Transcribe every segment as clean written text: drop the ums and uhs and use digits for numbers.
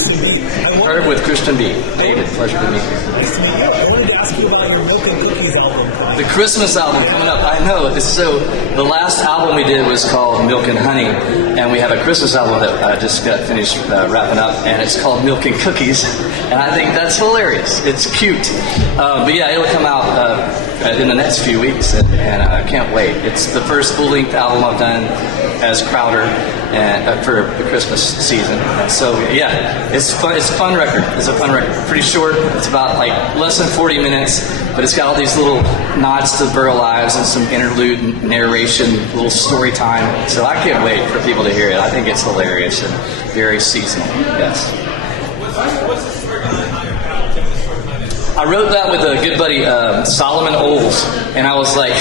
Christian Beat. Heard with Christian Beat. David, pleasure to meet you. Nice to meet you. I wanted to ask you about your Milk and Cookies album. The Christmas album coming up. I know. So the last album we did was called Milk and Honey, and we have a Christmas album that I just got finished wrapping up, and it's called Milk and Cookies, and I think that's hilarious. It's cute. But yeah, it'll come out in the next few weeks, and I can't wait. It's the first full-length album I've done as Crowder and for the Christmas season. And so yeah, it's fun. It's a fun record. It's a fun record. Pretty short. It's about like less than 40 minutes, but it's got all these little nods to Burl Ives and some interlude narration, little story time. So I can't wait for people to hear it. I think it's hilarious and very seasonal. Yes. What's the story behind how you're I wrote that with a good buddy, Solomon Oles, and I was like,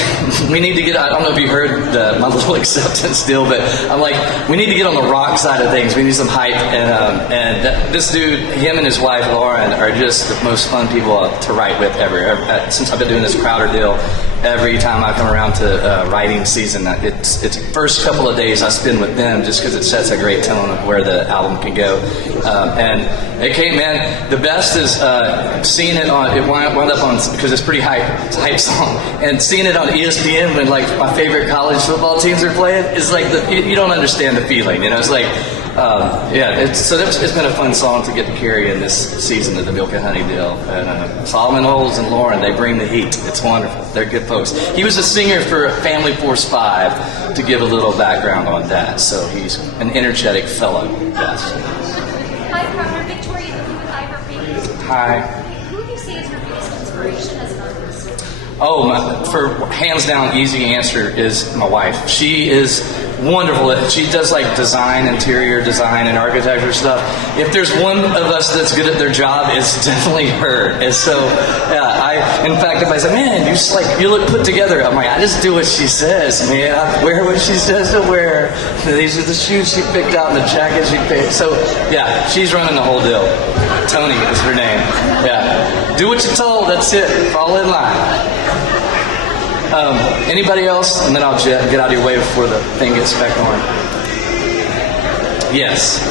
we need to get, I don't know if you heard my little acceptance deal, but I'm like, we need to get on the rock side of things. We need some hype, and this dude, him and his wife, Lauren, are just the most fun people to write with ever. Since I've been doing this Crowder deal, every time I come around to writing season, it's the first couple of days I spend with them just because it sets a great tone of where the album can go. And it came, man, the best is seeing it on, it wound up on, because it's pretty hype, it's a hype song, and seeing it on ESPN when like my favorite college football teams are playing is like, you don't understand the feeling, you know, it's like, it's been a fun song to get to carry in this season of the Milk and Honey deal. And Solomon Oles and Lauren, they bring the heat. It's wonderful. They're good folks. He was a singer for Family Force 5, to give a little background on that. So he's an energetic fellow. Yes. Hi, Crowder. Victoria with iHeartRadio. Hi. Who would you say is your biggest inspiration as an artist? Oh, for hands down, easy answer is my wife. She is wonderful. She does like design, interior design, and architecture stuff. If there's one of us that's good at their job, it's definitely her. And so, yeah, in fact, if I say, man, you look put together, I'm like, I just do what she says, man. I wear what she says to wear. These are the shoes she picked out and the jacket she picked. So, yeah, she's running the whole deal. Tony is her name. Yeah. Do what you're told. That's it. Fall in line. Anybody else? And then I'll get out of your way before the thing gets back on. Yes.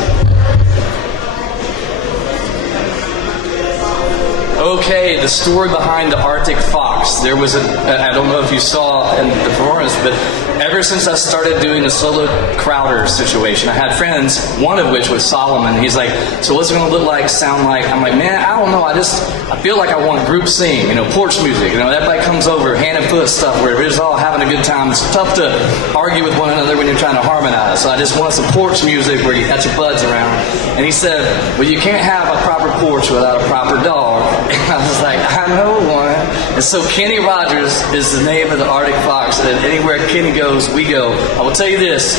Okay, the story behind the Arctic fox. There was I don't know if you saw in the performance, but ever since I started doing the solo Crowder situation, I had friends, one of which was Solomon. He's like, so what's it going to look like, sound like? I'm like, man, I don't know. I feel like I want group sing, porch music. Everybody comes over, hand and foot stuff where we're just all having a good time. It's tough to argue with one another when you're trying to harmonize. So I just want some porch music where you got your buds around. And he said, well, you can't have a proper porch without a proper dog. And I was like, I know one. And so Kenny Rogers is the name of the Arctic fox, and anywhere Kenny goes, we go. I will tell you this,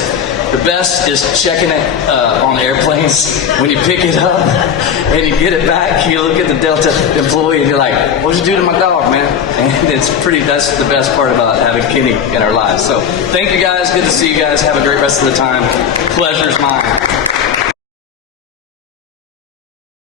the best is checking it on airplanes. When you pick it up and you get it back, you look at the Delta employee and you're like, what'd you do to my dog, man? And that's the best part about having Kenny in our lives. So thank you guys, good to see you guys, have a great rest of the time. Pleasure's mine.